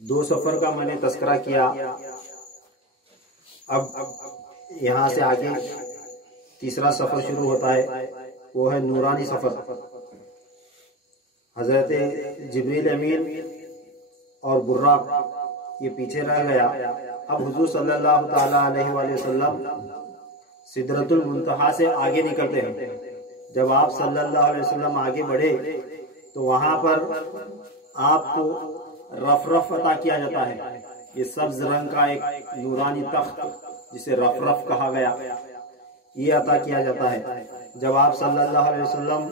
दो सफर का मैंने तस्करा किया। अब यहाँ से आगे तीसरा सफर शुरू होता है, वो है नूरानी सफर। हजरत जिब्रील अमीन और बुर्राक ये पीछे रह गया। अब हुजूर सल्लल्लाहु ताला अलैहि वसल्लम सिदरतुल मुंतहा से आगे निकलते हैं। जब आप सल्लल्लाहु अलैहि वसल्लम आगे बढ़े तो वहां पर आपको रफ अता किया जाता है। ये सब्ज रंग का एक नूरानी तख्त जिसे रफ कहा गया, ये अता किया जाता है। जब आप सल्लल्लाहु अलैहि वसल्लम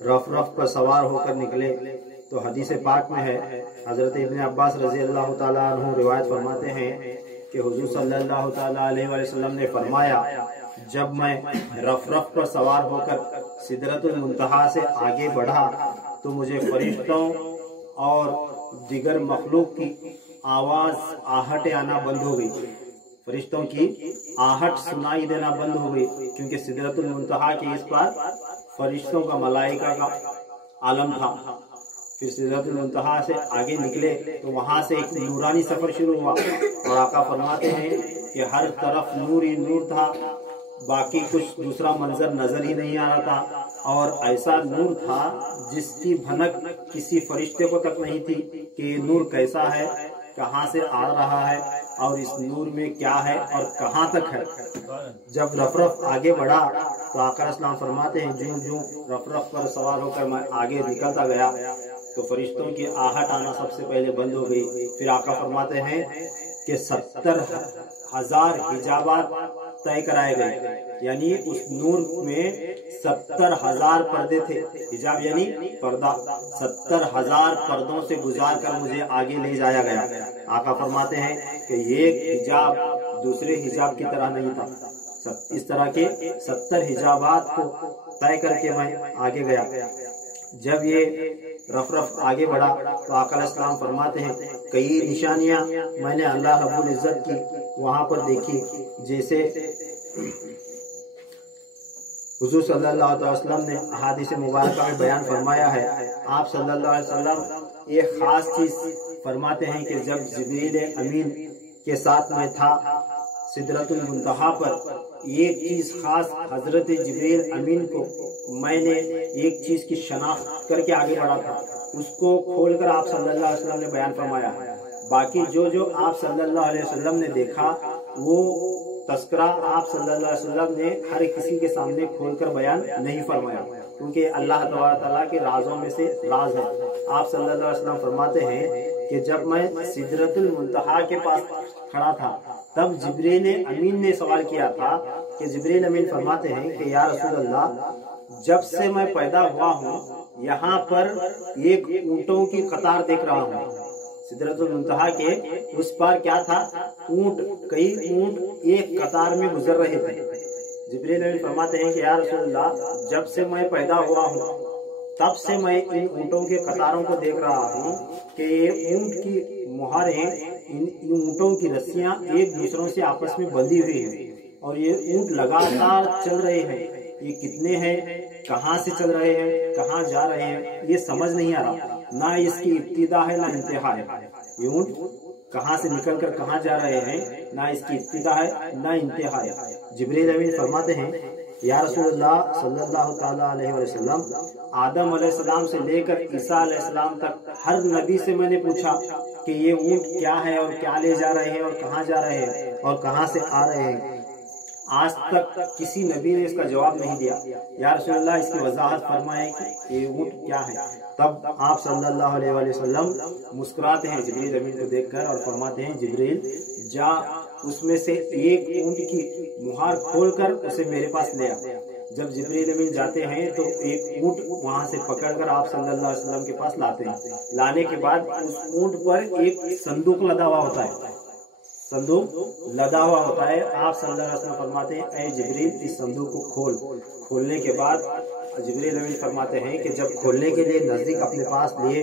रफ पर सवार होकर निकले तो हदीस पाक में है, हजरत इब्न अब्बास रजी अल्लाह ताला अन्हु रिवायत फरमाते हैं कि हुजूर सल्लल्लाहु ताला अलैहि वसल्लम ने फरमाया, जब मैं रफ पर सवार होकर सिदरतुल मुंतहा से आगे बढ़ा तो मुझे फरिश्तों और दिगर मखलूक की आवाज आहट आना बंद हो गई। फरिश्तों की आहट सुनाई देना बंद हो गई, क्योंकि सिदरतुल मुंतहा के इस पार फरिश्तों का मलाइका का आलम था। फिर सिदरतुल मुंतहा से आगे निकले तो वहां से एक नूरानी सफर शुरू हुआ और आका फरमाते हैं कि हर तरफ नूर ही नूर था, बाकी कुछ दूसरा मंजर नजर ही नहीं आ रहा था। और ऐसा नूर था जिसकी भनक किसी फरिश्ते को तक नहीं थी कि ये नूर कैसा है, कहाँ से आ रहा है और इस नूर में क्या है और कहाँ तक है। जब रफ आगे बढ़ा तो आका इस्लाम फरमाते हैं, जो रफ पर सवार होकर मैं आगे निकलता गया तो फरिश्तों की आहट आना सबसे पहले बंद हो गई। फिर आका फरमाते हैं कि 70,000 हिजाबात तय कराए गए, यानी उस नूर में 70,000 पर्दे थे। हिजाब यानी पर्दा, 70,000 पर्दों से गुजार कर मुझे आगे ले जाया गया। आका फरमाते हैं कि ये हिजाब दूसरे हिजाब की तरह नहीं था। इस तरह के 70 हिजाबात को तय करके मैं आगे गया। जब ये रफ आगे बढ़ा तो आका इस्लाम फरमाते हैं, कई निशानियां मैंने अल्लाह रब्बुल इज्जत की वहां पर देखी। जैसे हुजूर सल्लल्लाहु अलैहि वसल्लम ने अहादीस मुबारका में बयान फरमाया है, आप सल्लल्लाहु अलैहि वसल्लम एक खास चीज फरमाते हैं कि जब जिब्रील अमीन के साथ में था सिदरतुल मुंतहा पर, एक चीज खास हजरत जिब्रील अमीन को मैंने एक चीज की शनाख्त करके आगे बढ़ा था, उसको खोलकर आप सल्लल्लाहु अलैहि वसल्लम ने बयान फरमाया। बाकी जो आप सल्लल्लाहु अलैहि वसल्लम ने देखा वो तस्करा आप सल्लल्लाहु अलैहि वसल्लम ने हर किसी के सामने खोलकर बयान नहीं फरमाया, क्योंकि अल्लाह तआला के राजों में से राज है। आप सल्लल्लाहु अलैहि वसल्लम फरमाते हैं कि जब मैं सिदरतुल मुंतहा के पास खड़ा था तब जिब्रील अमीन ने सवाल किया था कि जिब्रील अमीन फरमाते हैं कि या रसूल अल्लाह, जब से मैं पैदा हुआ हूँ यहाँ पर एक ऊंटों की कतार देख रहा हूँ। सिदरतुल मुंतहा के उस पार क्या था, ऊंट, कई ऊंट एक कतार में गुजर रहे थे। जिब्रील अमीन फरमाते हैं कि या रसूल अल्लाह, जब से मैं पैदा हुआ हूँ तब से मैं इन ऊंटों के कतारों को देख रहा हूँ कि ये ऊंट की मुहारें, इन ऊंटों की रस्सियां एक दूसरों से आपस में बंधी हुई है और ये ऊंट लगातार चल रहे हैं। ये कितने हैं, कहाँ से चल रहे हैं, कहाँ जा रहे हैं, ये समझ नहीं आ रहा। ना इसकी इब्तिदा है ना इंतहा है। ये ऊंट कहाँ से निकलकर कहाँ जा रहे हैं, ना इसकी इब्तिदा है ना इंतहा है। जिब्रील अमीन फरमाते हैं, या रसूलुल्लाह सल्लल्लाहु ताला अलैहि वसल्लम, आदम अलैहिस्सलाम से लेकर ईसा अलैहिस्सलाम तक हर नबी से मैंने पूछा कि ये ऊंट क्या है और क्या ले जा रहे हैं और कहाँ जा रहे हैं और कहाँ से आ रहे हैं। आज तक किसी नबी ने इसका जवाब नहीं दिया। या रसूलुल्लाह, इसकी वजाहत फरमाएं कि ये ऊंट क्या है। तब आप सल्लल्लाहु अलैहि वसल्लम मुस्कुराते हैं जिब्रील अमीन को देखकर और फरमाते हैं, जिब्रील जा उसमें से एक ऊंट की मुहार खोलकर उसे मेरे पास ले आ। जब जिब्रील अमीन जाते हैं तो एक ऊंट वहां से पकड़कर आप सल्लल्लाहु अलैहि वसल्लम के पास लाते हैं। लाने के बाद उस ऊंट पर एक संदूक लदा हुआ होता है, संदूक लदा हुआ होता है। आप सल्लल्लाहु अलैहि वसल्लम फरमाते हैं, ऐ जिब्रील, इस संदूक को खोल। खोलने के बाद जिब्रील अमीन फरमाते हैं कि जब खोलने के लिए नजदीक अपने पास लिए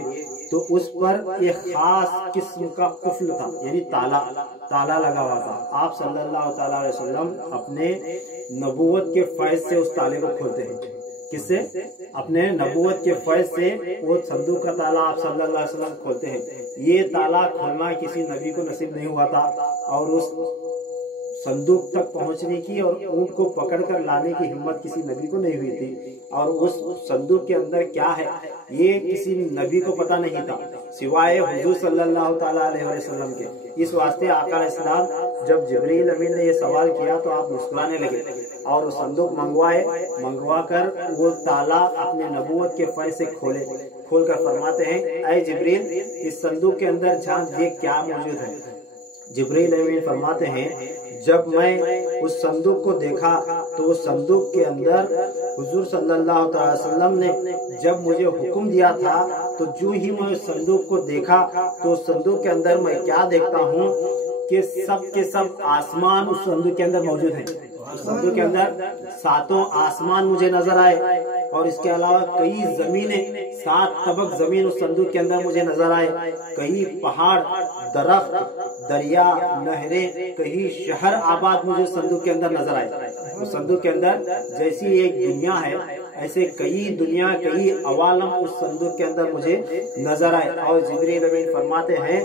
تو اس پر ایک خاص قسم کا قفل تھا، یعنی تالا لگا ہوا تھا۔ آپ صلی اللہ تعالی علیہ وسلم اپنے نبوت کے فیض سے اس تالے کو کھولتے ہیں۔ کس سے؟ اپنے نبوت کے فیض سے وہ صندوق کا تالا آپ صلی اللہ علیہ وسلم کھولتے ہیں۔ یہ تالا کھولنا کسی نبی کو نصیب نہیں ہوا تھا، اور اس صندوق تک پہنچنے کی اور اونٹ کو پکڑ کر لانے کی ہمت کسی نبی کو نہیں ہوئی تھی، اور اس صندوق کے اندر کیا ہے یہ کسی نبی کو پتا نہیں تھا سوائے حضور صلی اللہ تعالی علیہ وسلم کے۔ اس واسطے آقا علیہ السلام جب جبرائیل امین نے یہ سوال کیا تو آپ مسکرانے لگے، اور وہ صندوق منگوا کر وہ تالا اپنے نبوت کے فیض سے کھول کر فرماتے ہیں، اے جبرائیل اس صندوق کے اندر جھانک یہ کیا موجود ہے؟ جبرائیل امین فرماتے ہیں، جب میں اس صندوق کو دیکھا تو اس صندوق کے اندر حضور صلی اللہ علیہ وسلم نے جب مجھے حکم دیا تھا تو جو ہی میں اس صندوق کو دیکھا تو اس صندوق کے اندر میں کیا دیکھتا ہوں کہ سب کے سب آسمان اس صندوق کے اندر موجود ہیں۔ اس صندوق کے اندر 7 آسمان مجھے نظر آئے، اور اس کے علاوہ کئی زمینیں، 7 طبق زمین اس صندوق کے اندر مجھے نظر آئے، کئی پہاڑ، درخت، دریا، نہریں، کئی شہر آباد مجھے صندوق کے اندر نظر آئے۔ اس صندوق کے اندر جیسی ایک دنیا ہے ایسے کئی دنیا، کئی عوالم اس صندوق کے اندر مجھے نظر آئے۔ اور جبرائیل امین فرماتے ہیں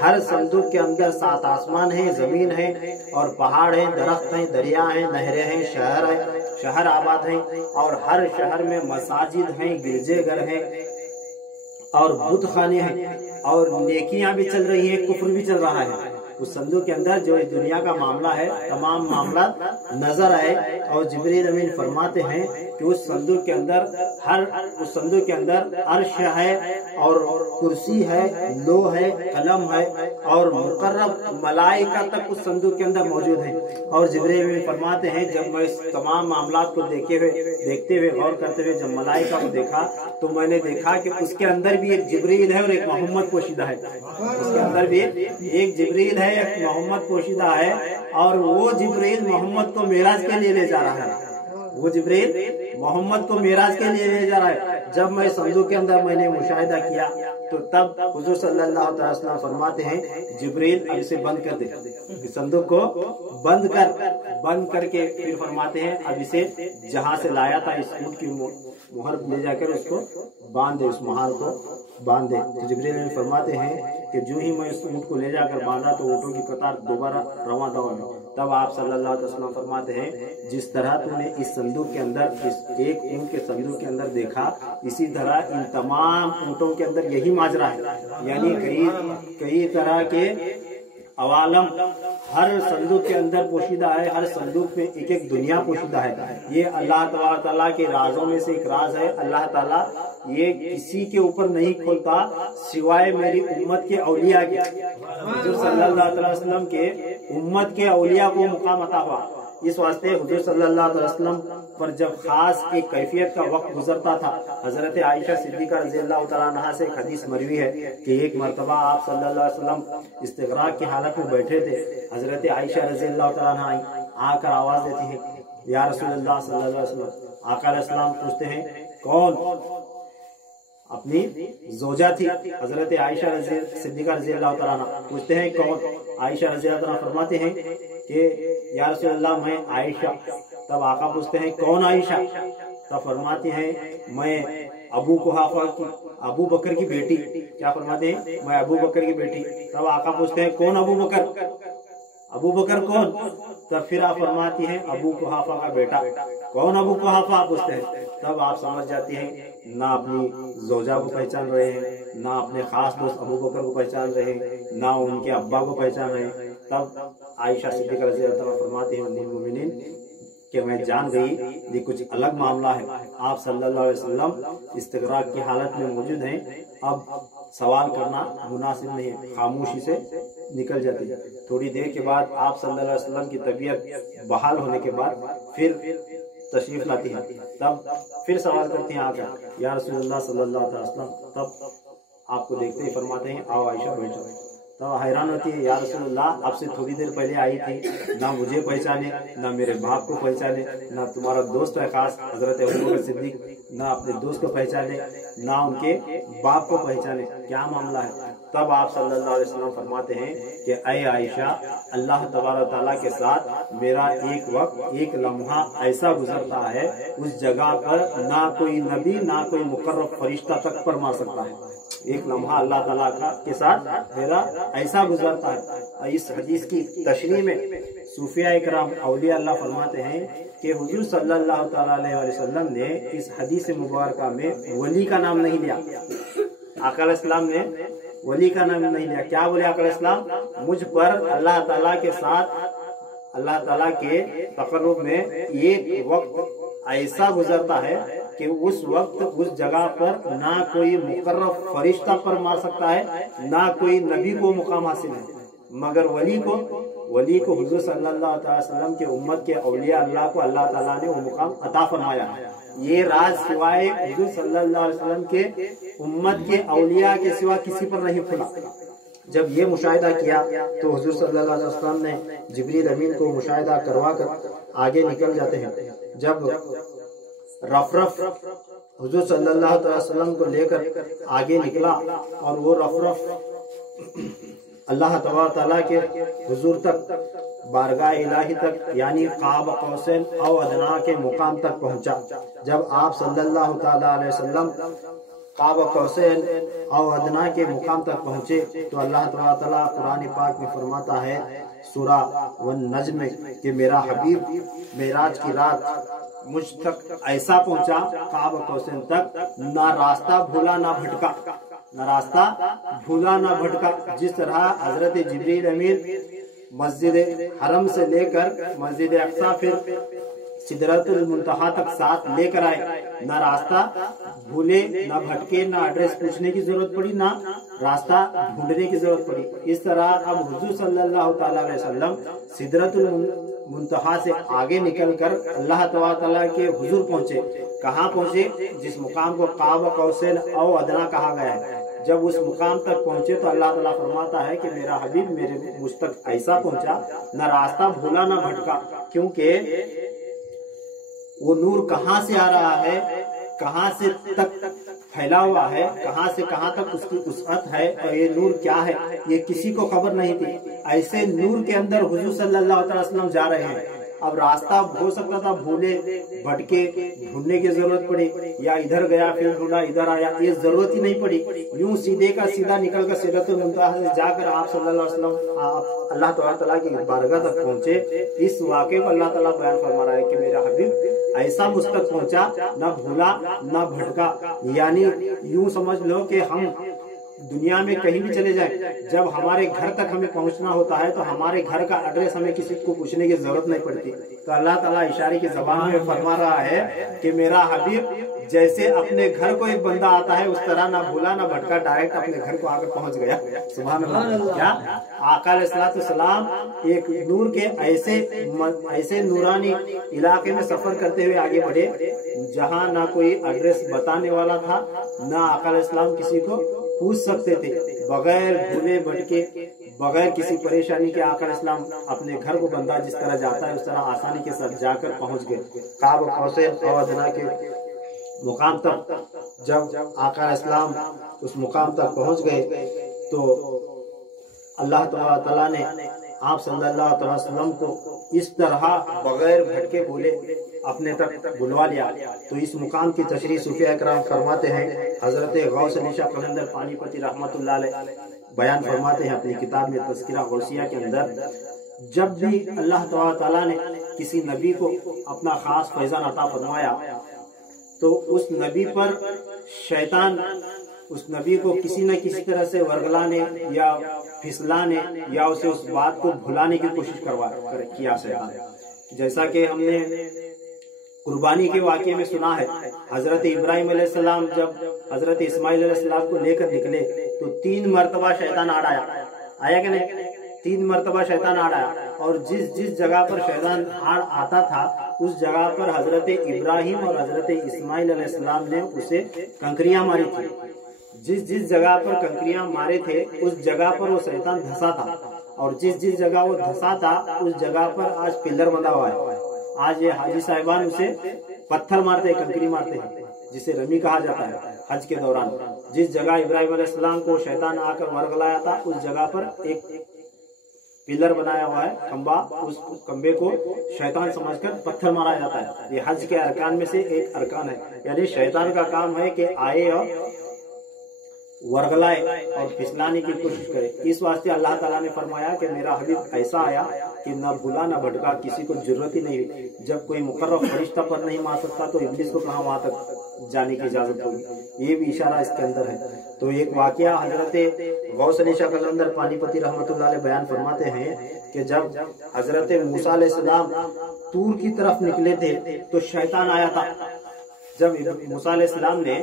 ہر صندوق کے اندر 7 آسمان ہیں، زمین ہے، اور پہاڑ ہیں، درخت ہیں، دریا ہیں، نہریں ہیں، شہر آباد ہیں، اور ہر شہر میں مساجد ہیں، گرجے گھر ہیں، اور بت خانے ہیں، اور نیکیاں بھی چل رہی ہیں، کفر بھی چل رہا ہے۔ اس صندوق کے اندر جو دنیا کا معاملہ ہے تمام معاملات نظر آئے، اور جبرائیل امین فرماتے ہیں کہ اس صندوق کے اندر عرش ہے، اور کرسی ہے، لوح ہے، قلم ہے، اور مقرب ملائکہ تک اس صندوق کے اندر موجود ہیں۔ اور جبرائیل امین فرماتے ہیں جب میں اس تمام معاملات کو دیکھتے ہوئے غور کرتے ہوئے جب ملائکہ کو دیکھا تو میں نے دیکھا کہ اس کے اندر بھی ایک جبرائیل ہے اور ایک محمد پوشیدہ ہے۔ اس کے اندر بھی ایک جبرائیل ہے، ایک محمد پوشیدہ ہے، اور وہ جبرائیل محمد کو معراج کے لیے لے جا رہا ہے۔ وہ جبرائیل محمد کو معراج کے لیے لے جا رہا ہے۔ جب میں صندوق کے اندر میں نے مشاہدہ کیا تو تب حضور صلی اللہ علیہ وسلم فرماتے ہیں جبرائیل اب اسے بند کر دے، اس صندوق کو بند کر کے پھر فرماتے ہیں اب اسے جہاں سے لایا تھا اس اونٹ کی مہر لے جا کر اس کو باندھ دے، اس مہار کو باندھ دے۔ تو جبرائیل فرماتے ہیں کہ جو ہی میں اس اونٹ کو لے جا کر باندھا تو اونٹوں کی قطار دوبارہ رواں دوا میں۔ تب آپ صلی اللہ علیہ وسلم فرماتے ہیں جس طرح تو نے اس صندوق کے اندر اس ایک اونٹ کے صندوق کے اندر دیکھا، اسی طرح ان تمام اونٹوں کے اندر یہی ماجرا ہے، یعنی کئی طرح کے عوالم ہر صندوق کے اندر پوشیدہ ہے، ہر صندوق میں ایک ایک دنیا پوشیدہ ہے۔ یہ اللہ تعالیٰ کے رازوں میں سے ایک راز ہے۔ اللہ تعالیٰ یہ کسی کے اوپر نہیں کھولتا سوائے میری امت کے اولیاء کے۔ حضور صلی اللہ علیہ وسلم کے امت کے اولیاء کو مقام عطا ہوا۔ اس واسطے حضور صلی اللہ علیہ وسلم پر جب خاص ایک کیفیت کا وقت گزرتا تھا، حضرت عائشہ صدیقہ رضی اللہ تعالیٰ عنہا سے ایک حدیث مروی ہے کہ ایک مرتبہ آپ صلی اللہ علیہ وسلم استغراق کی حالت میں بیٹھے تھے۔ حضرت عائشہ رضی اللہ تعالیٰ عنہا آ کر آواز دیتی ہے یا رسول اللہ صلی اللہ علیہ وسلم۔ آقا علیہ السلام پوچھتے ہیں کون؟ اپنی زوجہ تھی حضرت عائشہ صدیقہ رضی اللہ تعالیٰ عنہ، پوچھتے ہیں کون؟ عائشہ رضی اللہ تعالیٰ فرماتے ہیں کہ یا رسول اللہ میں عائشہ۔ تب آقا پوچھتے ہیں کون عائشہ؟ تب فرماتے ہیں میں ابو بکر کی بیٹی۔ کیا فرماتے ہیں؟ میں ابو بکر کی بیٹی۔ تب آقا پوچھتے ہیں کون ابو بکر؟ ابو بکر کون؟ تب پھر آپ فرماتی ہیں ابو قحافہ کا بیٹا۔ کون ابو قحافہ؟ پوچھتے ہیں۔ تب آپ سمجھ جاتی ہیں نہ اپنی زوجہ کو پہچان رہے ہیں، نہ اپنے خاص دوست ابو بکر کو پہچان رہے ہیں، نہ ان کے ابا کو پہچان رہے ہیں۔ تب عائشہ صدیقہ رضی اللہ عنہا فرماتی ہیں ام المؤمنین کہ میں جان گئی یہ کچھ الگ معاملہ ہے۔ آپ صلی اللہ علیہ وسلم استغراق کی حالت میں موجود ہیں، اب سوال کرنا مناسب نہیں ہے، خاموشی سے نکل جاتی ہے۔ تھوڑی دیر کے بعد آپ صلی اللہ علیہ وسلم کی طبیعت بحال ہونے کے بعد پھر تشریف لاتی ہے، تب پھر سوال کرتی ہیں آ کر یا رسول اللہ صلی اللہ علیہ وسلم۔ تب آپ کو دیکھتے ہی فرماتے ہیں آؤ عائشہ بیٹھ جاؤ۔ तो हैरान होती है, या रसूलुल्लाह आपसे थोड़ी देर पहले आई थी, ना मुझे पहचाने, ना मेरे बाप को पहचाने, ना तुम्हारा दोस्त है खास हजरत अबू बकर सिद्दीक, ना अपने दोस्त को पहचाने, ना उनके बाप को पहचाने, क्या मामला है। तब आप सल्लल्लाहु अलैहि वसल्लम फरमाते हैं कि ऐ आयशा, अल्लाह तबारक तआला के साथ मेरा एक वक्त, एक लम्हा ऐसा गुजरता है, उस जगह पर ना कोई नबी, ना कोई मुकर्रब फरिश्ता तक पर मार सकता है। एक लम्हा अल्लाह ताला के साथ मेरा ऐसा गुजरता है। इस हदीस की तशरीह में सूफिया इकराम औलिया अल्लाह फरमाते हैं कि हुजूर सल्लल्लाहु ताला अलैहि वसल्लम ने इस हदीस मुबारका में वली का नाम नहीं लिया। आका अलैहिस्सलाम ने वली का नाम नहीं लिया। क्या बोले आका अलैहिस्सलाम, मुझ पर अल्लाह ताला के साथ, अल्लाह ताला के तकर्रुब में एक वक्त ऐसा गुजरता है कि उस वक्त उस जगह पर ना कोई मुकर्रब फरिश्ता पर मार सकता है, ना कोई नबी को मुकाम हासिल है, मगर वली को हुजूर सल्लल्लाहु अलैहि वसल्लम के उम्मत के औलिया अल्लाह को अल्लाह ताला ने वो मुकाम अता फरमाया। ये राज सिवाय हुजूर सल्लल्लाहु अलैहि वसल्लम के उम्मत के औलिया के सिवा किसी पर नहीं खुला। जब ये मुशाहिदा किया तो हुजूर सल्लल्लाहु अलैहि वसल्लम ने जिब्रील अमीन को मुशाहिदा करवा कर आगे निकल जाते हैं। जब रफ हुजूर सल्लल्लाहु अलैहि वसल्लम को लेकर आगे निकला और वो रफ अल्लाह तबारक तआला के हुजूर तक, बारगाह इलाही तक, यानी क़ाब कौसैन औ अदना के मुकाम तक पहुंचा। जब आप सल्लल्लाहु तआला अलैहि वसल्लम क़ाब कौसैन और अदना के मुकाम तक पहुंचे तो अल्लाह तबारक तआला कुरान पाक में फरमाता है सूरा वन नज्म में कि मेरा हबीब मेराज की रात मुझ तक ऐसा पहुंचा, क़ाब कौसैन तक, ना रास्ता भूला ना भटका, ना रास्ता भूला ना भटका। जिस तरह हजरत जिब्रील अमीन मस्जिद हरम से लेकर मस्जिद अक्सा फिर सिदरतुल मुंतहा तक साथ लेकर आए, ना रास्ता भूले ना भटके, ना एड्रेस पूछने की जरूरत पड़ी, ना रास्ता ढूंढने की जरूरत पड़ी। इस तरह अब हुजूर सल्लल्लाहु तआला अलैहि वसल्लम सिदरतुल मुंतहा से आगे निकलकर अल्लाह तआला के हुजूर पहुंचे। कहाँ पहुंचे? जिस मुकाम को क़ाब कौसैन औ अदना कहा गया है। जब उस मुकाम तक पहुंचे तो अल्लाह ताला फरमाता है कि मेरा हबीब मेरे मुझ तक ऐसा पहुंचा, न रास्ता भूला न भटका, क्योंकि वो नूर कहाँ से आ रहा है, कहाँ से तक फैला हुआ है, कहाँ से कहाँ तक उसकी वसअत है और ये नूर क्या है ये किसी को खबर नहीं थी। ऐसे नूर के अंदर हुजूर सल्लल्लाहु अलैहि वसल्लम जा रहे हैं। अब रास्ता हो सकता था भूले भटके ढूंढने की जरूरत पड़ी, या इधर गया फिर ढूंढा इधर आया, ये जरूरत ही नहीं पड़ी। यूं सीधे का सीधा निकल कर सिदरतुल मुंतहा से जाकर आप सल्लल्लाहु अलैहि वसल्लम अल्लाह ताला की बारगाह तक पहुंचे। इस वाक़े को अल्लाह ताला बयान फरमा रहा है कि मेरा हबीब ऐसा मुझ तक पहुंचा, न भूला न भटका। यानी यूं समझ लो कि हम दुनिया में कहीं भी चले जाएं, जब हमारे घर तक हमें पहुंचना होता है तो हमारे घर का एड्रेस हमें किसी को पूछने की जरूरत नहीं पड़ती। तो अल्लाह ताला इशारे की ज़बान में फरमा रहा है कि मेरा हबीब जैसे अपने घर को एक बंदा आता है उस तरह ना भूला ना भटका, डायरेक्ट अपने घर को आकर पहुंच गया। सुभान अल्लाह। क्या आका अलैहिस्सलाम एक नूर के ऐसे नूरानी इलाके में सफर करते हुए आगे बढ़े जहां ना कोई एड्रेस बताने वाला था, ना आका अलैहिस्सलाम किसी को पूछ सकते थे। बगैर भूले भटके, बगैर किसी परेशानी के आका अलैहिस्सलाम अपने घर को बंदा जिस तरह जाता है उस तरह आसानी के साथ जाकर पहुंच गए क़ाब कौसैन और अदना के मुकाम तक। जब आका अलैहिस्सलाम उस मुकाम तक पहुंच गए तो अल्लाह ताला ने आप सल्लल्लाहु अलैहि वसल्लम को इस तरह बगैर भटके बोले अपने तक बुलवा लिया। तो इस मुकाम की तशरीह सूफिया इकराम फरमाते हैं। हजरत गौस अली शाह कलंदर पानीपती रहमतुल्लाह अलैह बयान फरमाते हैं अपनी किताब में तज़किरा गौसिया के अंदर, जब भी अल्लाह ताला ने किसी नबी को अपना खास फैज़ान अता फरमाया तो उस नबी पर शैतान उस नबी को किसी न किसी तरह से वर्गलाने या फिसलाने या उसे उस बात को भुलाने की कोशिश किया शैतान। जैसा कि हमने कुर्बानी के वाक़े में सुना है, हजरत इब्राहिम अलैहिस्सलाम जब हजरत इस्माइल अलैहिस्सलाम को लेकर निकले तो 3 मरतबा शैतान आया कि नहीं? 3 मरतबा शैतान आया, और जिस जगह पर शैतान आता था उस जगह पर हजरत इब्राहिम और हजरत इस्माइल अलैहिस्सलाम ने उसे कंकरियां मारी थी। जिस जिस जगह पर कंकरियां मारे थे उस जगह पर वो शैतान धंसा था, और जिस जिस जगह वो धंसा था उस जगह पर आज पिलर बंधा हुआ है। आज ये हाजी साहिबान उसे पत्थर मारते हैं, कंकरी मारते हैं, जिसे रमी कहा जाता है। हज के दौरान जिस जगह इब्राहिम अलैहिस्सलाम को शैतान आकर वर्गलाया था उस जगह पर एक पिलर बनाया हुआ है, खंबा, उस खंबे को शैतान समझकर पत्थर मारा जाता है। ये हज के अरकान में से एक अरकान है, यानी शैतान का काम है कि आए और वर्गलाए और फिसलाने की कोशिश करे। इस वास्ते अल्लाह ताला ने फरमाया कि मेरा हबीब ऐसा आया कि न भूला न भटका, किसी को जरूरत ही नहीं हुई। जब कोई मुकर्रब फरिश्ता पर नहीं मार सकता तो इब्लिस को कहाँ वहां तक जाने की इजाजत होगी। ये भी इशारा इसके अंदर है। तो एक वाकया हजरत गौस अली शाह कलंदर पानीपति रहमतुल्लाह अलैह बयान फरमाते हैं कि जब हजरत मूसा अलैहिस्सलाम तूर की तरफ निकले थे तो शैतान आया था। जब मूसा अलैहिस्सलाम ने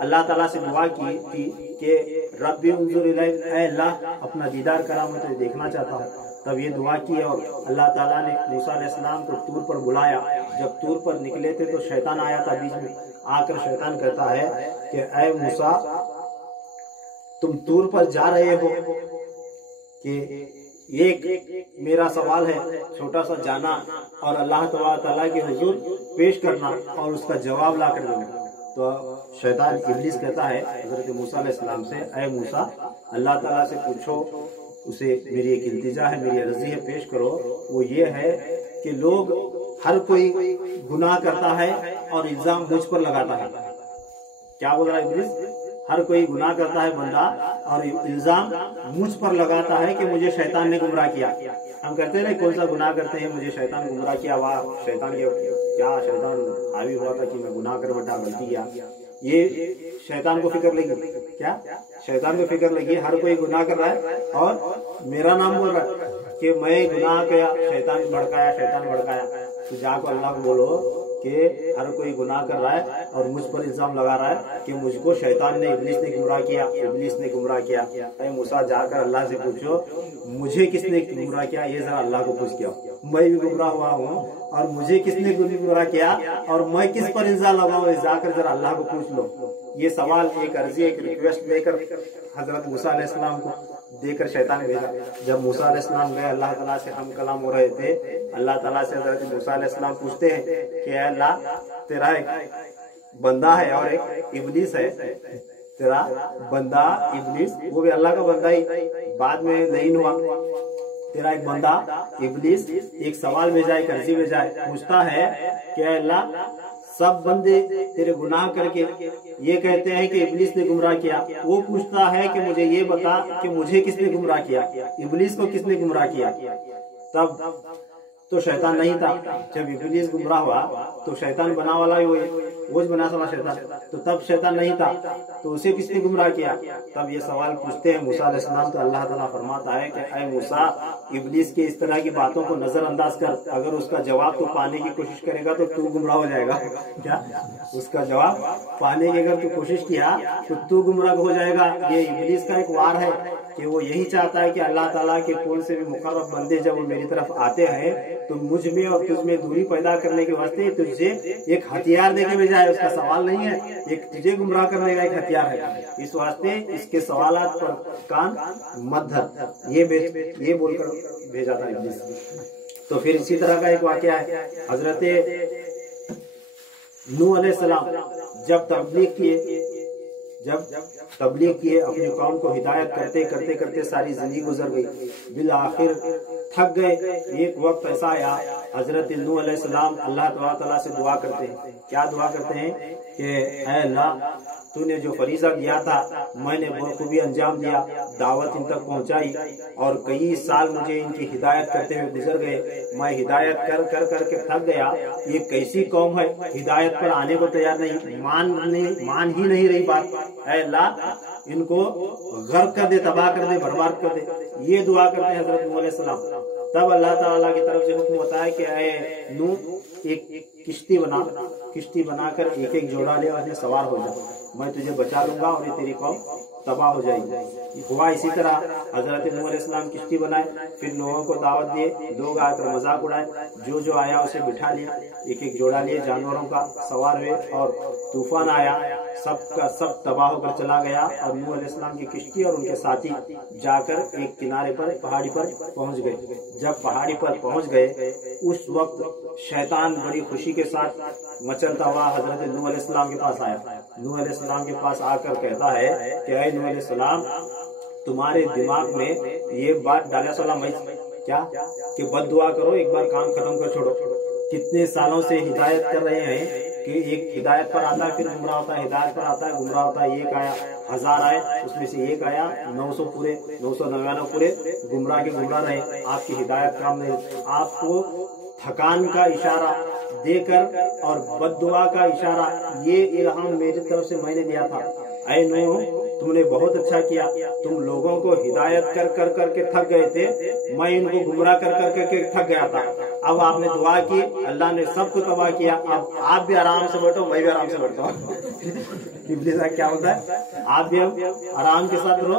अल्लाह ताला से दुआ की थी कि रब्बी उन्जुर इलैक, ऐ अल्लाह अपना दीदार करा, मैं तुझे देखना चाहता हूँ, तब ये दुआ की और अल्लाह ताला ने मूसा अलैहिस्सलाम को तूर पर बुलाया। जब तूर पर निकले थे तो शैतान आया था बीच में। आकर शैतान कहता है कि ऐ मूसा, तुम तूर पर जा रहे हो कि एक मेरा सवाल है, छोटा सा जाना और अल्लाह ताला के हुजूर पेश करना और उसका जवाब ला कर देना। तो शैतान इब्लिस कहता है हजरत मूसा अलैहिस्सलाम से, ऐ मूसा, अल्लाह ताला से पूछो, उसे मेरी एक इल्तिजा है, मेरी अर्जी है, पेश करो। वो ये है कि लोग, हर कोई गुनाह करता है और इल्जाम मुझ पर लगाता है। क्या बोल रहा है इब्लिस? हर कोई गुनाह करता है बंदा और इल्जाम मुझ पर लगाता है कि मुझे शैतान ने गुमराह किया। हम कहते हैं ना, कौन सा गुनाह करते हैं, मुझे शैतान गुमराह किया, वाह शैतान के क्या शैतान हावी हुआ था कि मैं गुनाह कर बैठा, गलती किया। ये शैतान को फिक्र लगी, क्या शैतान को फिक्र लगी? हर कोई गुनाह कर रहा है और मेरा नाम बोल रहा है कि मैं गुनाह किया, शैतान भड़काया। तो जाकर अल्लाह को बोलो कि हर कोई गुनाह कर रहा है और मुझ पर इल्जाम लगा रहा है कि मुझको शैतान ने, इब्लिस ने गुमराह किया। ऐ मूसा, जाकर अल्लाह से पूछो मुझे किसने गुमराह किया, ये जरा अल्लाह को पूछ किया। मैं भी गुमराह हुआ हूँ और मुझे किसने गुमराह किया और मैं किस पर इल्जाम लगाऊं, जाकर जरा अल्लाह को पूछ लो। ये सवाल, एक अर्जी, एक रिक्वेस्ट लेकर हजरत मूसा अलैहिस्सलाम को देकर शैतान भेजा। जब मूसा अलैहिस्सलाम गए, अल्लाह ताला से हम कलाम हो रहे थे, अल्लाह ताला से हजरत मूसा अलैहिस्सलाम पूछते हैं कि अल्लाह, तेरा एक बंदा है और एक इब्लिस है, तेरा बंदा इब्लिस, वो भी अल्लाह का बंदा ही बाद में नहीं हुआ, तेरा एक बंदा इब्लिस एक सवाल भेजा, एक अर्जी भेजा, पूछता है कि अल्लाह, सब बंदे तेरे गुनाह करके ये कहते हैं कि इब्लिस ने गुमराह किया। वो पूछता है कि मुझे ये बता कि मुझे किसने गुमराह किया, इब्लिस को किसने गुमराह किया। तब तो शैतान नहीं था। जब इब्लिस गुमराह हुआ तो शैतान बना वाला ही वो बना वाला शैतान, तो तब शैतान नहीं था, तो उसे किसने गुमराह किया। तब ये सवाल पूछते हैं मूसा अलैहिस्सलाम, तो अल्लाह ताला फरमाता है कि ऐ मूसा, इब्लिस के इस तरह की बातों को नजरअंदाज कर, अगर उसका जवाब तो पाने की कोशिश करेगा तो तू गुमराह हो जाएगा। क्या उसका जवाब पाने की अगर तू कोशिश किया तो तू गुमराह हो जाएगा। ये इब्लिस का एक वार है कि वो यही चाहता है कि अल्लाह ताला के कौन से भी मुकर्रब बंदे जब वो मेरी तरफ आते हैं तो मुझ में और तुझ में दूरी पैदा करने के वास्ते तुझे एक हथियार देके भेजा है। उसका सवाल नहीं है, एक तुझे गुमराह करने का एक हथियार है। इस वास्ते इसके सवालात पर कान मत धर, ये बोलकर भेजा था इब्लिस। तो फिर इसी तरह का एक वाकया है, हजरत नूह अलैहिस्सलाम जब तबलीग किए अपनी कौम को हिदायत करते करते सारी जिंदगी गुजर गई, बिल आखिर थक गए। एक वक्त ऐसा आया, हजरत नूह अलैहिस्सलाम अल्लाह ताला से दुआ करते हैं। क्या दुआ करते हैं कि ऐ अल्लाह, तूने जो फरीजा दिया था मैंने बखूबी अंजाम दिया, दावत इन तक पहुंचाई और कई साल मुझे इनकी हिदायत करते हुए गुजर गए। मैं हिदायत कर के थक गया। ये कैसी कौम है, हिदायत पर आने को तैयार नहीं, मान ही नहीं रही बात। ऐ अल्लाह, इनको गर्क कर दे, तबाह कर दे, बर्बाद कर दे। ये दुआ करते हैं हजरत नूह अलैहिस्सलाम। तब अल्लाह ताला की तरफ से हुक्म बताया कि ऐ नूह, एक किश्ती बनाकर एक जोड़ा ले और सवार हो जा, मैं तुझे बचा लूंगा और ये तेरी कौम तबाह हो जाएगी। हुआ इसी तरह, हजरत नूह अलैहिस्सलाम किश्ती बनाए, फिर लोगों को दावत दिए, लोग आकर मजाक उड़ाए, जो आया उसे बिठा लिया, एक जोड़ा लिए जानवरों का, सवार हुए और तूफान आया सब का सब तबाह होकर चला गया और नूह अलैहिस्सलाम की किश्ती और उनके साथी जाकर एक किनारे पर पहाड़ी पर पहुंच गए। जब पहाड़ी पर पहुंच गए उस वक्त शैतान बड़ी खुशी के साथ मचलता हुआ हजरत नूह अलैहिस्सलाम के पास आया। नूह अलैहिस्सलाम के पास आकर कहता है कि ऐ नूह अलैहिस्सलाम, तुम्हारे दिमाग में ये बात डाला सला मैं क्या कि बद्दुआ करो, एक बार काम खत्म कर छोड़ो। कितने सालों से हिदायत कर रहे हैं कि एक हिदायत पर आता है फिर गुमराह होता है, हिदायत पर आता है गुमराह होता है। एक आया, 1000 आए, उसमें से एक आया, 900 पूरे 999 पूरे गुमराह के गुमराह रहे। आपकी हिदायत काम नहीं। आपको थकान का इशारा देकर और बद्दुआ का इशारा, ये इल्हाम मेरी तरफ से मैंने दिया था। ऐ नूह, तुमने बहुत अच्छा किया। तुम लोगों को हिदायत कर कर करके थक गए थे, मैं इनको गुमराह कर कर करके थक गया था। अब आपने दुआ की, अल्लाह ने सबको तबाह किया। अब आप भी आराम से बैठो, मैं भी आराम से बैठता हूँ। इब्लीस क्या होता है, आप भी आराम के साथ रहो,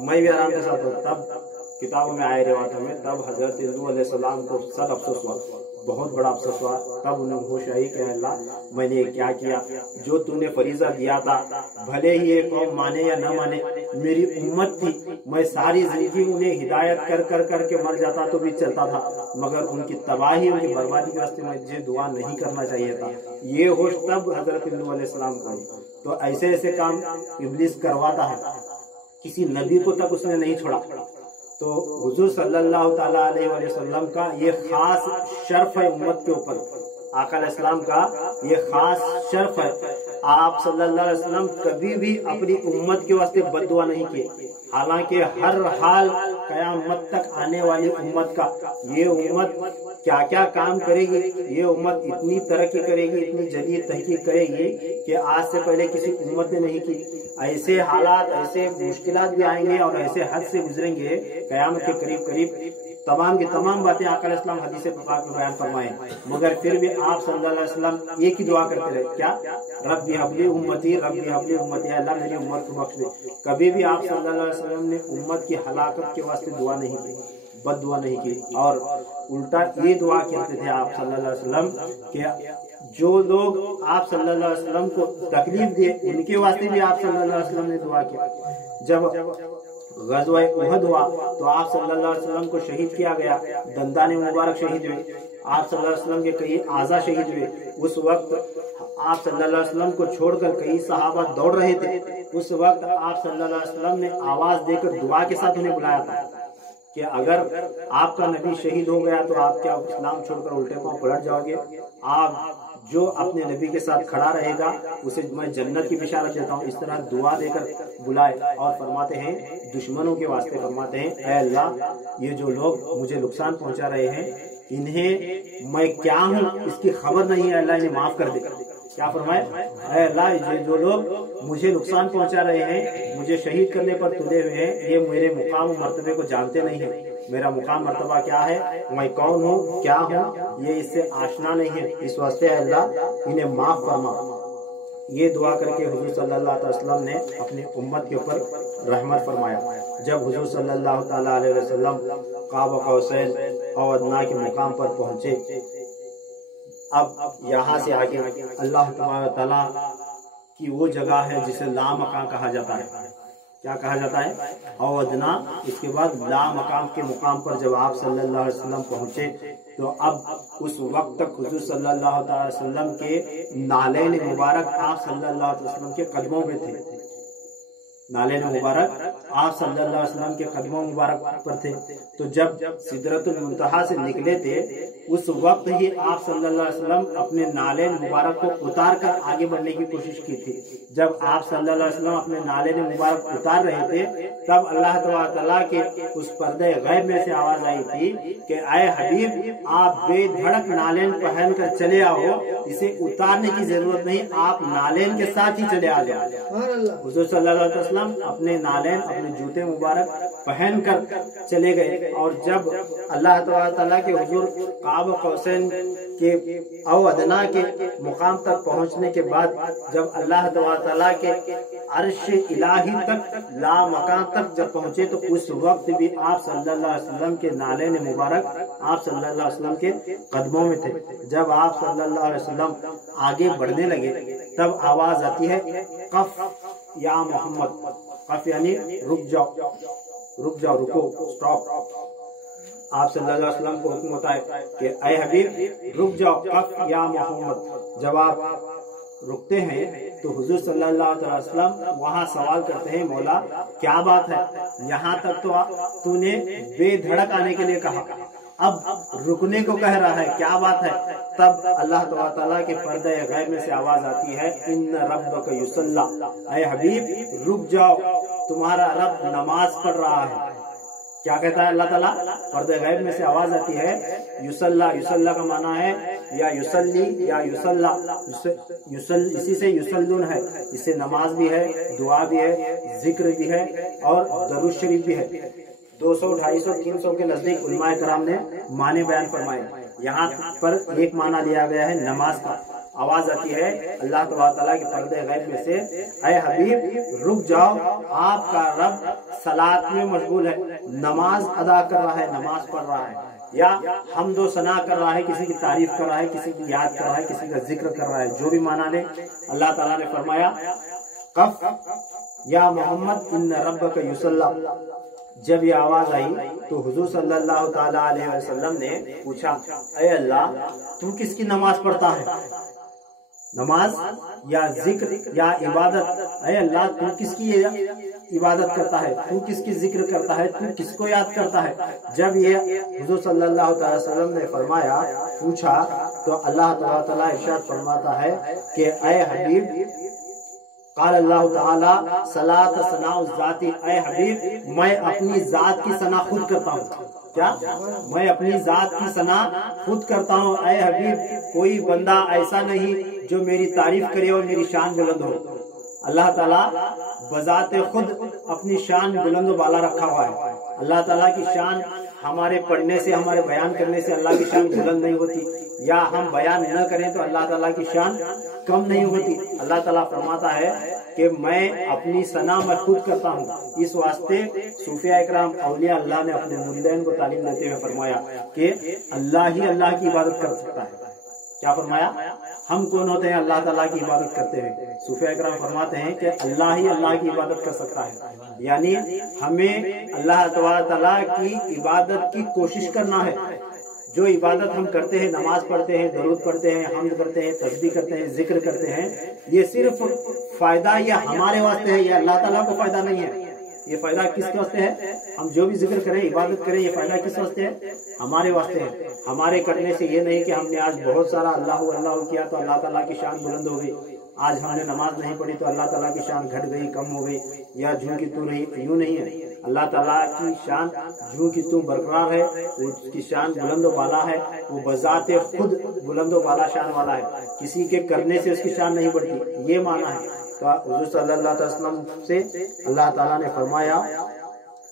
मैं भी आराम के साथ रहो। तब किताबों में आए रिवायत में, तब हजरत नूह अलैहिस्सलाम को सद अफसोस हुआ, बहुत बड़ा अफसोस हुआ। तब उन्हें होश आई कि अल्लाह, मैंने क्या किया, जो तूने फरीजा दिया था, भले ही ये कौम माने या न माने, मेरी उम्मत थी, मैं सारी जिंदगी उन्हें हिदायत कर कर करके मर जाता तो भी चलता था, मगर उनकी तबाही, उनकी बर्बादी के रास्ते में मुझे दुआ नहीं करना चाहिए था। ये होश तब हजरत नूह अलैहिस्सलाम को आई। तो ऐसे ऐसे काम इब्लीस करवाता है, किसी नबी को तक उसने नहीं छोड़ा। तो हुजूर सल्लल्लाहु ताला अलैहि वसल्लम का ये खास शर्फ है उम्मत के ऊपर, आका अलैहिस्सलाम का ये खास शर्फ है। आप सल्लल्लाहु अलैहि वसल्लम कभी भी अपनी उम्मत के वास्ते बद्दुआ नहीं किए। हालांकि हर हाल कयामत तक आने वाली उम्मत का, ये उम्मत क्या क्या काम करेगी, ये उम्मत इतनी तरक्की करेगी, इतनी जदीद तहकीक करेगी कि आज से पहले किसी उम्मत ने नहीं की। ऐसे हालात, ऐसे मुश्किलात भी आएंगे और ऐसे हद से गुजरेंगे कयामत के करीब करीब। तमाम की तमाम बातें आका अलैहिस्सलाम हदीस पाक में बयान फरमाए, मगर फिर भी आप सल्लल्लाहु अलैहि वसल्लम एक ही दुआ करते रहे, क्या, रब्बी हबली उम्मती, रब्बी हबली उम्मती, अल्लाह मेरी उम्मत को बख्श दे। कभी भी आप सल्लल्लाहु अलैहि वसल्लम ने उम्मत की हलाकत के वास्ते दुआ नहीं की, बद दुआ नहीं की, और उल्टा ये दुआ करते थे आप सल्लल्लाहु अलैहि वसल्लम कि जो लोग आप सल्लल्लाहु अलैहि वसल्लम को तकलीफ दिए, उनके वास्ते भी आप सल्लल्लाहु अलैहि वसल्लम ने दुआ किया। जब गज़वा उहद हुआ तो आप सल्लल्लाहु अलैहि वसल्लम को शहीद किया गया, दंदाने मुबारक शहीद हुए, आप सल्लल्लाहु अलैहि वसल्लम के कई आज़ा शहीद हुए। उस वक्त आप सल्लल्लाहु अलैहि वसल्लम को छोड़कर कई सहाबा दौड़ रहे थे। उस वक्त आप सल्लल्लाहु अलैहि वसल्लम ने आवाज देकर दुआ के साथ उन्हें बुलाया था कि अगर आपका नबी शहीद हो गया तो आप क्या इस्लाम छोड़कर उल्टे पांव पलट जाओगे? आप जो अपने नबी के साथ खड़ा रहेगा उसे मैं जन्नत की बिशारत देता हूँ। इस तरह दुआ देकर बुलाए और फरमाते हैं, दुश्मनों के वास्ते फरमाते हैं, ऐ अल्लाह, ये जो लोग मुझे नुकसान पहुंचा रहे हैं, इन्हें मैं क्या हूँ इसकी खबर नहीं है, अल्लाह इन्हें माफ कर दे। क्या फरमाए, ऐ अल्लाह, ये जो लोग मुझे नुकसान पहुंचा रहे हैं, मुझे शहीद करने पर तुले हुए हैं, ये मेरे मुकाम मर्तबे को जानते नहीं है। मेरा मुकाम मर्तबा क्या है, मैं कौन हूँ, क्या हूँ, ये इससे आशना नहीं है। इस वास्ते अल्लाह इन्हें माफ फरमा। ये दुआ करके हुजूर सल्लल्लाहु अलैहि वसल्लम ने अपनी उम्मत के ऊपर रहमत फरमाया। जब हुजूर सल्लल्लाहु ताला अलैहि वसल्लम काबा कौसैन और अदना के मुकाम पर पहुंचे, अब यहाँ से आगे अल्लाह ताला की वो जगह है जिसे ला मकाम कहा जाता है। क्या कहा जाता है? और अदना। इसके बाद ला मकाम के मुकाम पर जब आप सल्लल्लाहु अलैहि वसल्लम पहुंचे तो अब उस वक्त तक हुजूर सल्लल्लाहु अलैहि वसल्लम के नालैन मुबारक आप सल्लल्लाहु अलैहि वसल्लम के कदमों में थे। नालैन मुबारक आप सल्लल्लाहु अलैहि वसल्लम के कदमों मुबारक पर थे। तो जब सिदरतुल मुंतहा से निकले थे उस वक्त ही आप सल्लल्लाहु अलैहि वसल्लम अपने नालैन मुबारक को उतार कर आगे बढ़ने की कोशिश की थी। जब आप सल्लल्लाहु अलैहि वसल्लम अपने नालैन मुबारक उतार रहे थे तब अल्लाह तआला के उस पर्दे गैब में से आवाज आई थी कि ऐ हबीब, आप बेधड़क नालैन पहन कर चले आओ, इसे उतारने की जरूरत नहीं, आप नालैन के साथ ही चले आ जाओ। हुजूर सल्लल्लाहु अलैहि वसल्लम वसल्लम अपने नालैन, अपने जूते मुबारक पहन कर चले गए। और जब अल्लाह ताला के हुजूर क़ाब कौसैन के औ अदना के मुकाम तक पहुंचने के बाद जब अल्लाह ताला के अर्श इलाही तक ला मकान तक जब पहुंचे तो उस वक्त भी आप सल्लल्लाहु अलैहि वसल्लम के नालैन मुबारक आप सल्लल्लाहु अलैहि वसल्लम के कदमों में थे। जब आप सल्लल्लाहु अलैहि वसल्लम आगे बढ़ने लगे तब आवाज आती है कफ या मोहम्मद। कफ यानी रुक जाओ, रुको, स्टॉप। आप सल्लल्लाहु अलैहि वसल्लम को हुक्म होता है कि ऐ हबीब रुक जाओ, कफ या मोहम्मद। जब आप रुकते हैं तो हुजूर सल्लल्लाहु अलैहि वसल्लम वहाँ सवाल करते हैं, मौला क्या बात है, यहाँ तक तो तूने बेधड़क आने के लिए कहा, अब रुकने को कह रहा है, क्या बात है। तब अल्लाह ताला के पर्दे गैब में से आवाज आती है इन्न रब्बक युसल्ला, ऐ हबीब रुक जाओ, तुम्हारा रब नमाज पढ़ रहा है। क्या कहता है अल्लाह ताला? पर्दे गैब में से आवाज आती है युसल्ला। युसल्ला का माना है या युसल्ली या युसल्ला, इसी से युसल्लुन है, इससे नमाज भी है, दुआ भी है, जिक्र भी है और दरूद शरीफ भी है। 200, 250, 300 के नजदीक उलमाए कराम ने माने बयान फरमाए। यहाँ पर एक माना लिया गया है नमाज का। आवाज आती है अल्लाह ताला के पर्दे गैब में से, ऐ हबीब रुक जाओ, आपका रब सलात में मशगूल है, नमाज अदा कर रहा है, नमाज पढ़ रहा है, या हमदो सना कर रहा है, किसी की तारीफ कर रहा है, किसी की याद कर रहा है, किसी का जिक्र कर रहा है। जो भी माना ले, अल्लाह ताला ने फरमाया कफ या मोहम्मद इन्न रब्बक युसल्ला। जब ये आवाज आई तो हुजूर सल्लल्लाहु ताला अलैहि वसल्लम ने पूछा, ऐ अल्लाह तू किसकी नमाज पढ़ता है, नमाज या जिक्र या इबादत, ऐ अल्लाह तू किसकी इबादत करता है, तू किसकी जिक्र करता है, तू किसको याद करता है। जब ये हुजूर सल्लल्लाहु अलैहि वसल्लम ने फरमाया, पूछा, तो अल्लाह ताला इरशाद फरमाता है कि ऐ हबीब क़ाल अल्लाह ताला सलात सनाउ ज़ाती, ऐ हबीब मैं अपनी जात की सना खुद करता हूँ। क्या? मैं अपनी जात की सना खुद करता हूँ। ऐ हबीब कोई बंदा ऐसा नहीं जो मेरी तारीफ करे और मेरी शान बुलंद हो। अल्लाह ताला बजाते खुद अपनी शान बुलंद वाला रखा हुआ है। अल्लाह ताला की शान हमारे पढ़ने से, हमारे बयान करने से अल्लाह की शान बुलंद नहीं होती, या हम बयान न करें तो अल्लाह ताला की शान कम नहीं होती। अल्लाह ताला फरमाता है कि मैं अपनी सना मैं खुद करता हूँ। इस वास्ते सूफिया इकराम औलिया अल्लाह ने अपने मुरीदैन को तालीम देते हुए फरमाया कि अल्लाह ही अल्लाह की इबादत कर सकता है। क्या फरमाया? हम कौन होते हैं अल्लाह ताला की इबादत करते हैं? सूफिया इकराम फरमाते हैं कि अल्लाह ही अल्लाह की इबादत कर सकता है, यानी हमें अल्लाह ताला की इबादत की कोशिश करना है। जो इबादत हम करते हैं, नमाज पढ़ते हैं, दरूद पढ़ते हैं, हम्द करते हैं, तस्बीह करते हैं, जिक्र करते हैं, ये सिर्फ फायदा ये हमारे वास्ते है, ये अल्लाह ताला को फायदा नहीं है। ये फायदा किसके वास्ते है? हम जो भी जिक्र करें, इबादत करें, ये फायदा किस वास्ते है? हमारे वास्ते है। हमारे करने से ये नहीं कि हमने आज बहुत सारा अल्लाह अल्लाह किया तो अल्लाह ताला की शान बुलंद हो गई, आज हमने नमाज नहीं पढ़ी तो अल्लाह ताला की शान घट गई, कम हो गई, या जूं की तू नहीं, यूं नहीं है। अल्लाह ताला की शान जूं की तू बरकरार है, उसकी शान बुलंदो वाला है, वो बजाते खुद बुलंदो वाला शान वाला है, किसी के करने से उसकी शान नहीं बढ़ती, ये माना है। तो हुजूर सल्लल्लाहु अलैहि वसल्लम से अल्लाह ताला ने फरमाया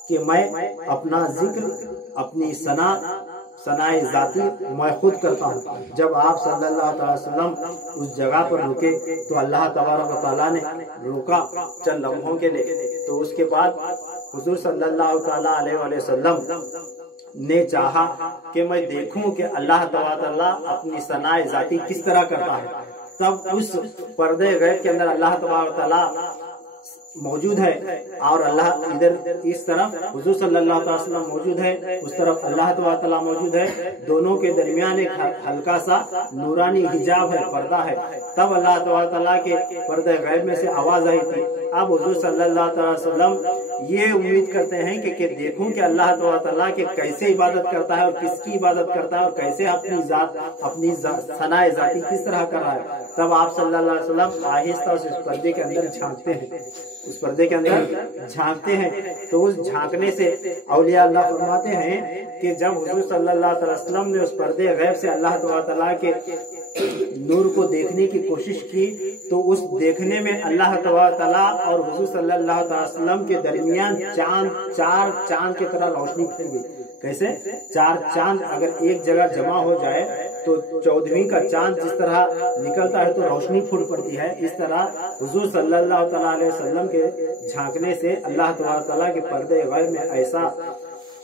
कि मैं अपना जिक्र, अपनी सनाए जाती मैं खुद करता हूँ। जब आप सल्लल्लाहु अलैहि वसल्लम उस जगह पर रुके तो अल्लाह तबारक व तआला ने रोका चंद लम्हों के लिए। तो उसके बाद हुजूर सल्लल्लाहु अलैहि वसल्लम ने चाहा कि मैं देखूं कि अल्लाह तआला अपनी सनाए जाती किस तरह करता है। तब उस पर्दे गैब के अंदर अल्लाह तबारक व तआला मौजूद है और अल्लाह इधर इस तरफ हुजूर सल्लल्लाहु अलैहि वसल्लम मौजूद है, उस तरफ अल्लाह तआला मौजूद है। दोनों के दरमियान एक हल्का सा नूरानी हिजाब है, पर्दा है। तब अल्लाह तआला के पर्दे गैब में से आवाज आई थी। अब हुजूर सल्लल्लाहु अलैहि वसल्लम ये उम्मीद करते हैं कि देखूं कि अल्लाह तआला के कैसे इबादत करता है और किसकी इबादत करता है और कैसे अपनी सनाए जाती किस तरह कर रहा है। तब आप सल्लल्लाहु अलैहि वसल्लम आहिस्ता से उस पर्दे के अंदर झांकते हैं, उस पर्दे के अंदर झांकते हैं। तो उस झांकने से औलिया अल्लाह फरमाते हैं कि जब हुजूर सल्लल्लाहु अलैहि वसल्लम ने उस पर्दे गैब से अल्लाह तआला के नूर को देखने की कोशिश की तो उस देखने में अल्लाह ताला और हुजूर सल्लल्लाहु अलैहि वसल्लम के दरमियान चार चांद की तरह रोशनी फैल गई। कैसे? 4 चांद अगर एक जगह जमा हो जाए तो 14वीं का चांद जिस तरह निकलता है तो रोशनी फूट पड़ती है, इस तरह हुजूर सल्लल्लाहु अलैहि वसल्लम के झांकने से अल्लाह ताला के पर्दे गैब में ऐसा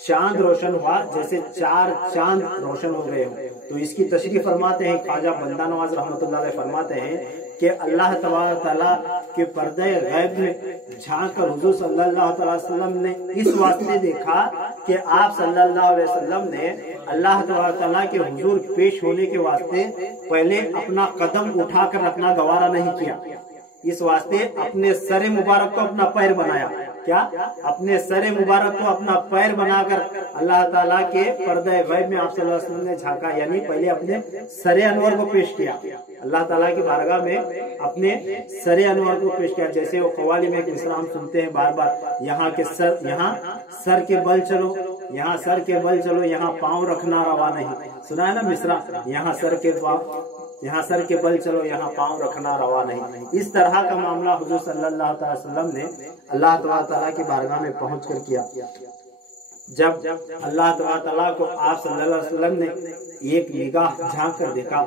चांद रोशन हुआ जैसे 4 चांद रोशन हो गए हो। तो इसकी तशरीह फरमाते हैं ख्वाजा बंदा नवाज रहमतुल्लाह अलैह फरमाते हैं कि अल्लाह ताला के पर्दे गैब में झांक कर हुजूर सल्लल्लाहु अलैहि वसल्लम ने इस वास्ते देखा कि आप सल्लल्लाहु अलैहि वसल्लम ने अल्लाह ताला के हुजूर पेश होने के वास्ते पहले अपना कदम उठाकर रखना गवारा नहीं किया। इस वास्ते अपने सर मुबारक को अपना पैर बनाया। क्या? अपने सर मुबारक को अपना पैर बनाकर अल्लाह ताला के पर्दे गैब में आप सल्लल्लाहु अलैहि वसल्लम ने झांका, यानी पहले अपने सरे अनवर को पेश किया, अल्लाह ताला की बारगाह में अपने सरे अनवर को पेश किया। जैसे वो कव्वाली में एक मिसरा हम सुनते हैं बार बार, यहाँ सर के बल चलो, यहाँ सर के बल चलो, यहाँ पाँव रखना रवा नहीं। सुना है ना मिसरा, यहाँ सर के बल चलो, यहाँ पाँव रखना रवा नहीं। इस तरह का मामला हुजूर सल्लल्लाहु अलैहि वसल्लम ने अल्लाह ताला की बारगाह में पहुंच कर किया। जब अल्लाह ताला को आप सल्लल्लाहु अलैहि वसल्लम ने एक निगाह झांक कर देखा,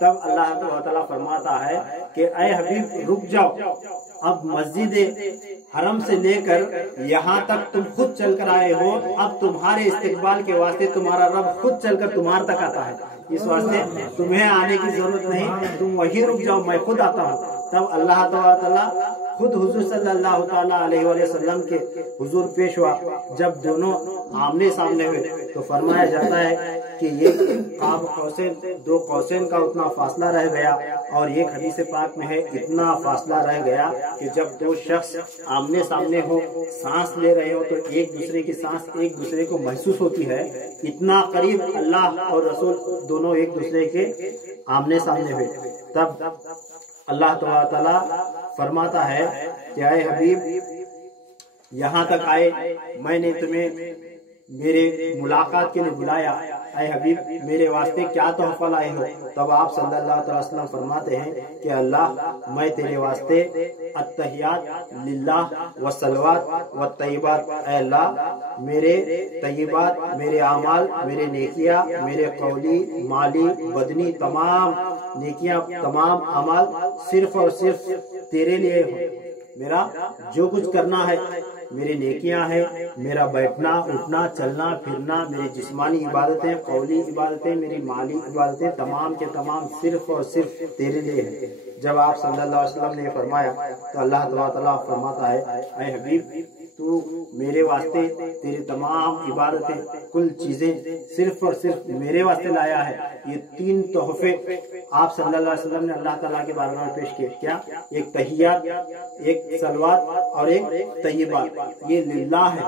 तब अल्लाह ताला फरमाता है कि ऐ हबीब रुक जाओ, अब मस्जिद हरम से लेकर यहाँ तक तुम खुद चलकर आए हो, अब तुम्हारे इस्तेकबाल के वास्ते तुम्हारा रब खुद चलकर तुम्हारे तक आता है। इस वास्ते तुम्हें आने की जरूरत नहीं, तुम वहीं रुक जाओ, मैं खुद आता हूँ। तब अल्लाह ताला खुद हुजूर सल्लल्लाहु अलैहि वसल्लम के हुजूर पेश हुआ। जब दोनों आमने सामने हुए तो फरमाया जाता है कि ये काब कौसैन 2 कौसैन का उतना फासला रह गया, और एक हदीस पाक में है इतना फासला रह गया कि जब 2 शख्स आमने सामने हो, सांस ले रहे हो, तो एक दूसरे की सांस एक दूसरे को महसूस होती है। इतना करीब अल्लाह और रसूल दोनों एक दूसरे के आमने सामने हुए। तब अल्लाह ताला फरमाता है कि ऐ हबीब यहाँ तक आए, मैंने तुम्हें मेरे मुलाकात के लिए बुलाया, ऐ हबीब मेरे वास्ते क्या तोहफा लाए हो? तब आप सल्लल्लाहु अलैहि वसल्लम फरमाते हैं कि अल्लाह मैं तेरे वास्ते अत्तहियात लिल्लाह व सलवात व तय्यबात, ऐ अल्लाह मेरे तय्यबात, मेरे आमाल, मेरे नेकियां, मेरे कौली माली बदनी तमाम नेकियां, तमाम अमाल सिर्फ और सिर्फ तेरे लिए हो। मेरा जो कुछ करना है, मेरी नेकियां हैं, मेरा बैठना उठना चलना फिरना, मेरी जिस्मानी इबादतें, कौली इबादतें, मेरी माली इबादतें, तमाम के तमाम सिर्फ और सिर्फ तेरे लिए है। जब आप सल्लल्लाहु अलैहि वसल्लम ने फरमाया तो अल्लाह ताला फरमाता है ऐ हबीब तू मेरे वास्ते तेरी तमाम इबादतें, कुल चीजें सिर्फ और सिर्फ मेरे वास्ते लाया है। ये 3 तोहफे आप सल्लल्लाहु अलैहि वसल्लम ने अल्लाह ताला के बारगाह में पेश किए। क्या? एक तहियात, एक सलवात और एक तय्यबात। ये लिल्लाह है,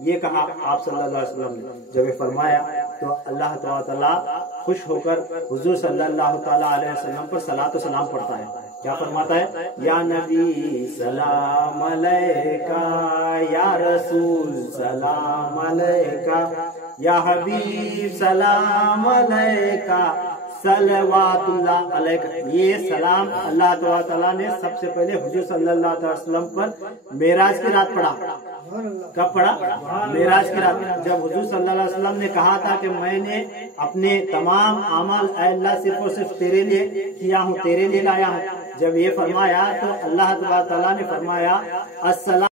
ये कहा आप सल्लल्लाहु अलैहि वसल्लम ने। जब ये फरमाया तो अल्लाह ताला खुश होकर हुजूर सल्लल्लाहु अलैहि वसल्लम पर सलात व सलाम पढ़ता है। क्या फरमाता है? या नबी सलाम अलैका, या रसूल सलाम अलैका, या हबीब सलाम अलैका, सलवातुल्लाह अलैका। ये सलाम अल्लाह ताला ने सबसे पहले हुजूर सल्लल्लाहु अलैहि वसल्लम पर मेराज की रात पढ़ा। कब पढ़ा? मेराज की रात। जब हुजूर सल्लल्लाहु अलैहि वसल्लम ने कहा था कि मैंने अपने तमाम अमल अल्लाह सिर्फ और सिर्फ तेरे लिए किया हूँ, तेरे लिए लाया हूँ, जब ये फरमाया तो अल्लाह ताला ने फरमाया अस्सलाम